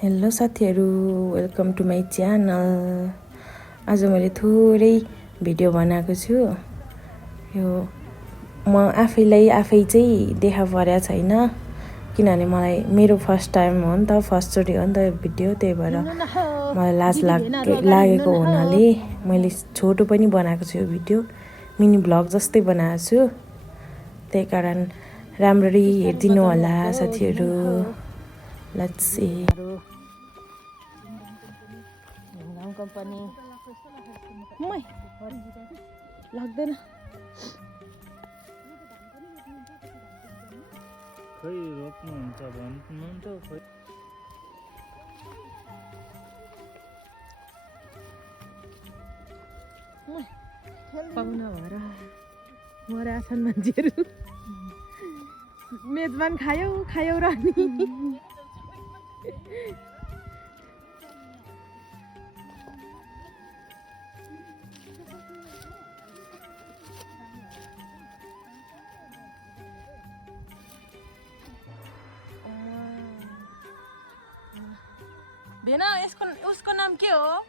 Hello साथीहरू, welcome to my channel. आज मैले थोरै भिडियो बनाएको छु। यो म आफैलाई आफै चाहिँ देखा परेको छैन, किनभने मलाई मेरो फर्स्ट टाइम हो नि त, फर्स्टचोटि हो नि त यो भिडियो। त्यही भएर मलाई लाज लागेको हुनाले मैले छोटो पनि बनाएको छु यो भिडियो, मिनी भ्लग जस्तै बनाएको छु। त्यही कारण राम्ररी हेरिदिनु होला साथीहरू। Let's see. कम्पनी लाग्दैन खै रोप्नुहुन्छ भन्नु त खै पाहुना भएर मराछन् मान्छेहरू। मेजबान खायौ र नि भेना। उसको नाम के हो?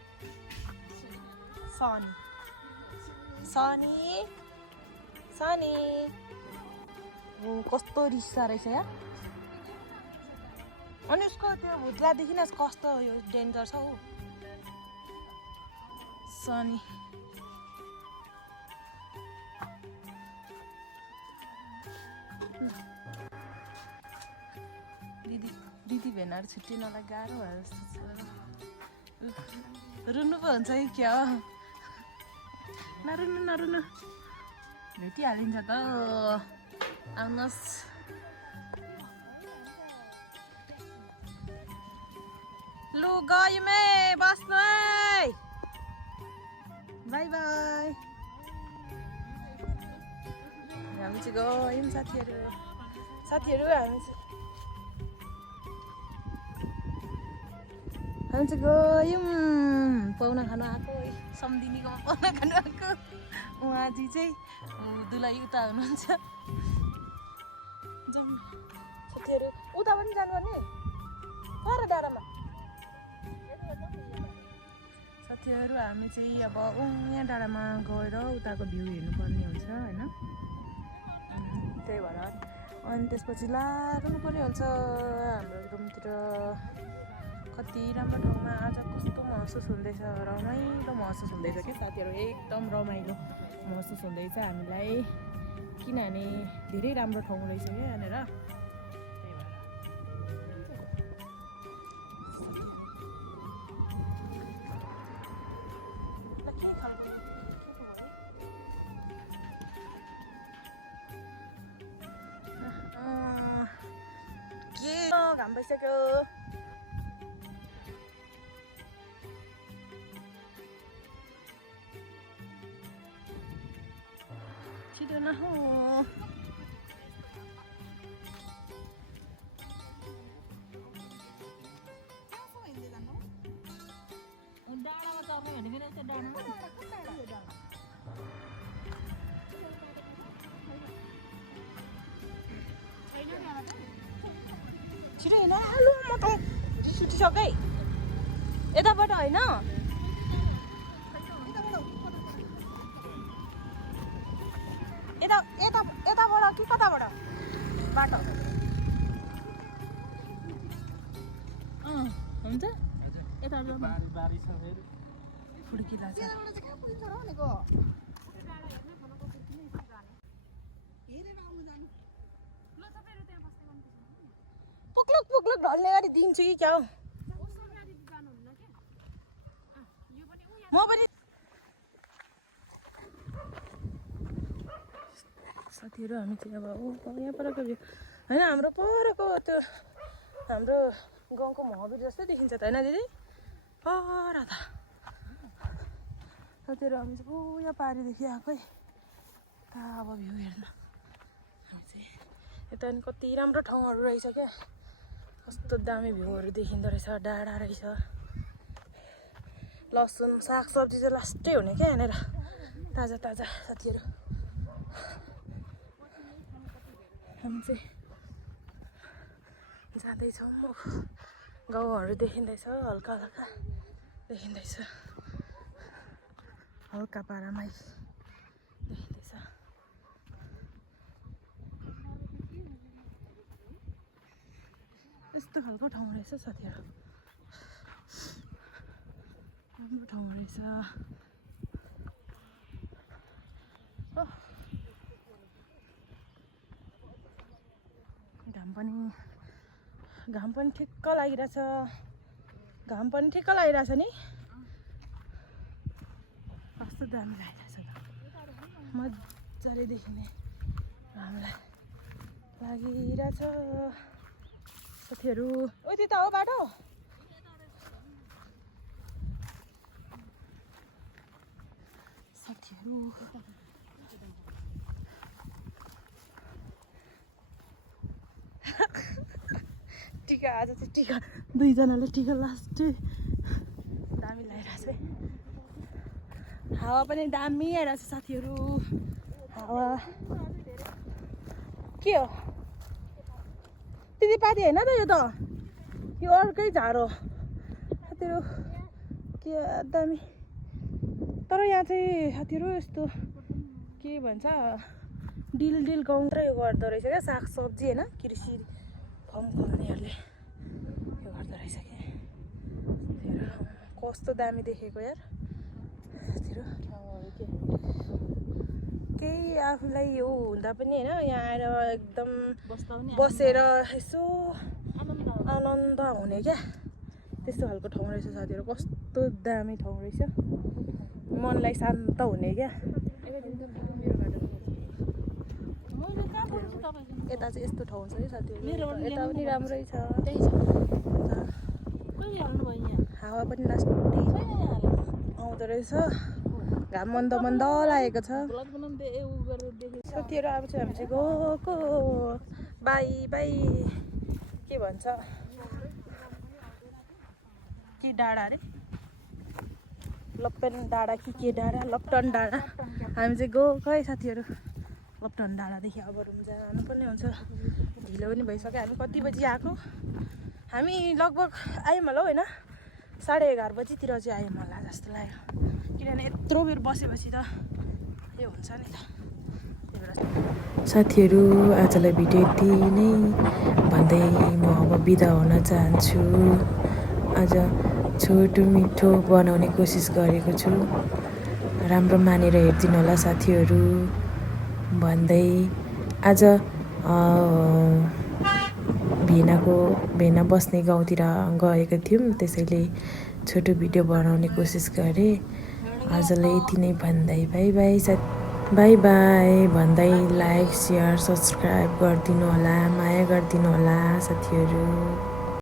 सनी। सनी सनी कस्तो रिस्सा रहेछ या। अनि उसको त्यो भुत्लादेखि न कस्तो यो डेन्जर छ ऊ सनी। दिदी भेनाहरू छुट्टिनलाई गाह्रो भयो जस्तो छ। रुनु पो हुन्छ कि क्या हो? नरुनु भेटिहालिन्छ त। आउनुहोस्। लु गयौँ है, बस्नु है। By by. हामी चाहिँ गयौँ साथीहरू। हामी चाहिँ गयौँ पाहुना खानु आएको। सम्धिनीकोमा पाहुना खानु आएको। उहाँजी चाहिँ दुलाई उता हुनुहुन्छ। जाउँ साथीहरू, उता पनि जानुपर्ने पर डाँडामा। साथीहरू हामी चाहिँ अब यहाँ डाँडामा गएर उताको भ्यू हेर्नुपर्ने हुन्छ होइन। त्यही भएर अनि त्यसपछि लाग्नु पर्ने हुन्छ हाम्रो रुमतिर। कति राम्रो ठाउँमा आज कस्तो महसुस हुँदैछ, रमाइलो महसुस हुँदैछ कि साथीहरू। एकदम रमाइलो महसुस हुँदैछ हामीलाई, किनभने धेरै राम्रो ठाउँ रहेछ क्या यहाँनिर। के घाम भइसक्यो। छिटो नहो। डाँडामा चर्ने भनेको रहेछ। डाँडामा छिटो हिँड। आलु म त रिस उठिसक्यो। यताबाट होइन, यताबाट कि कताबाट बाटो हुन्छ। यता बारी छ फेरि फुड्की लाग्छ। पुग्लुक ढल्ने गरी दिन्छु कि क्या हो? म पनि साथीहरू हामी चाहिँ अब यहाँ परको भ्यू होइन, हाम्रो परको त्यो हाम्रो गाउँको महावीर जस्तै देखिन्छ त होइन दिदी? पर त साथीहरू हामी चाहिँ यहाँ पारिदेखि आएकै त अब भ्यू हेर्न। हामी चाहिँ यता नि कति राम्रो ठाउँहरू रहेछ क्या। कस्तो दामी भ्यूहरू देखिँदो रहेछ। डाँडा रहेछ, लसुन सागसब्जी चाहिँ लास्टै हुने क्या यहाँनिर, ताजा ताजा। साथीहरू हामी चाहिँ जाँदैछौँ। गाउँहरू देखिँदैछ हल्का हल्का देखिँदैछ हल्का पारामै देखिँदैछ यस्तो खालको ठाउँ रहेछ साथीहरू राम्रो ठाउँ रहेछ घाम पनि ठिक्क लागिरहेछ नि कस्तो दामी लागिरहेछ मजाले देखिने घामलाई लागिरहेछ साथीहरू ओ त्यता हो बाटो साथीहरू टिका आज चाहिँ टिका दुईजनाले टिका लास्ट दामी लगाइरहेछ हावा पनि दामी आइरहेछ साथीहरू हावा के हो तितेपाती होइन त यो अर्कै झार हो साथीहरू के दामी तर यहाँ चाहिँ साथीहरू यस्तो के भन्छ डिल गाउँत्रै गर्दो रहेछ क्या सागसब्जी होइन कृषि फर्म खोल्नेहरूले यो गर्दो रहेछ कि कस्तो दामी देखेको यार साथीहरू केही आफूलाई यो हुँदा पनि होइन यहाँ आएर एकदम बसेर यसो आनन्द हुने क्या त्यस्तो खालको ठाउँ रहेछ साथीहरू कस्तो दामी ठाउँ रहेछ मनलाई शान्त हुने क्या यता चाहिँ यस्तो ठाउँ छ है साथीहरू यता पनि राम्रै छ हावा पनि लास्ट आउँदो रहेछ घाम मन्द लागेको छ साथीहरू अब चाहिँ हामी चाहिँ गएको बाई के भन्छ के डाँडा अरे लप्टन डाँडा कि के डाँडा लप्टन डाँडा हामी चाहिँ गएको है साथीहरू लप्टन डाँडादेखि अब रुम जानुपर्ने हुन्छ ढिलो पनि भइसक्यो हामी कति बजी आएको हामी लगभग आयौँ होला होइन 11:30 बजीतिर चाहिँ आयौँ होला जस्तो लाग्यो किनभने यत्रो बेर बसेपछि त यो हुन्छ नि त साथीहरू आजलाई भिडियो यति नै भन्दै म अब बिदा हुन चाहन्छु आज छोटो मिठो बनाउने कोसिस गरेको छु राम्रो मानेर हेरिदिनु होला साथीहरू भन्दै आज भेना बस्ने गाउँतिर गएको थियौँ त्यसैले छोटो भिडियो बनाउने कोसिस गरेँ आजलाई यति नै भन्दै बाई बाई भन्दै लाइक सेयर सब्सक्राइब गरिदिनु होला माया गरिदिनु होला साथीहरू।